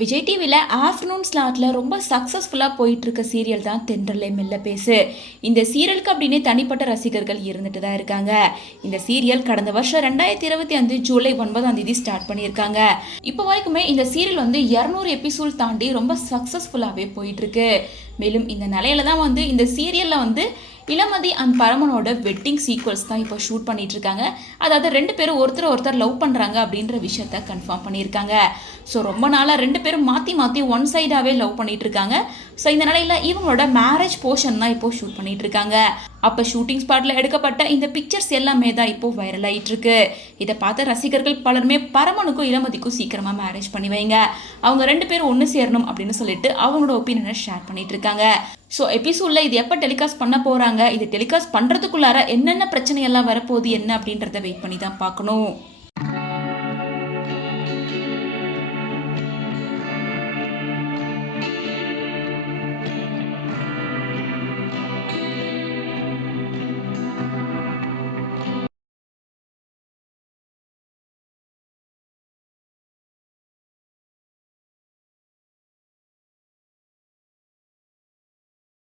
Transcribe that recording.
விஜய் டிவியில் ஆஃப்டர்நூன் ஸ்லாட்டில் ரொம்ப சக்ஸஸ்ஃபுல்லாக போயிட்டுருக்க சீரியல் தான் தென்றலே மெல்ல பேசு. இந்த சீரியலுக்கு அப்படின்னு தனிப்பட்ட ரசிகர்கள் இருந்துட்டு தான் இருக்காங்க. இந்த சீரியல் கடந்த வருஷம் 2025 ஜூலை 9 ஸ்டார்ட் பண்ணியிருக்காங்க. இப்போ வரைக்குமே இந்த சீரியல் 200 எபிசோட் தாண்டி ரொம்ப சக்ஸஸ்ஃபுல்லாகவே போயிட்டுருக்கு. மேலும் இந்த நிலையில தான் இந்த சீரியலில் இளமதி அண்ட் பரமனோட வெட்டிங் சீக்வல்ஸ் தான் இப்போ ஷூட் பண்ணிட்டு இருக்காங்க. அதாவது 2 பேரும் ஒருத்தர் லவ் பண்ணுறாங்க அப்படின்ற விஷயத்த கன்ஃபார்ம் பண்ணியிருக்காங்க. ஸோ ரொம்ப நாளாக 2 பேரும் மாற்றி ஒன் சைடாகவே லவ் பண்ணிட்டு இருக்காங்க. ஸோ இந்த நிலையில் இவங்களோட மேரேஜ் போர்ஷன் தான் இப்போ ஷூட் பண்ணிட்டு இருக்காங்க. அப்போ ஷூட்டிங் ஸ்பாட்டில் எடுக்கப்பட்ட இந்த பிக்சர்ஸ் எல்லாமே தான் இப்போ வைரல் ஆகிட்டு இருக்கு. இதை பார்த்த ரசிகர்கள் பலருமே பரமனுக்கும் இளமதிக்கும் சீக்கிரமாக மேரேஜ் பண்ணி வைங்க, அவங்க 2 பேரும் ஒன்று சேரணும் அப்படின்னு சொல்லிட்டு அவங்களோட ஒப்பீனியனை ஷேர் பண்ணிட்டு இருக்காங்க. ஸோ எபிசோடில் இது எப்போ டெலிகாஸ்ட் பண்ண போகிறாங்க, இது டெலிகாஸ்ட் பண்ணுறதுக்குள்ளார என்னென்ன பிரச்சனையெல்லாம் வரப்போகுது என்ன அப்படின்றத வெயிட் பண்ணி தான் பார்க்கணும்.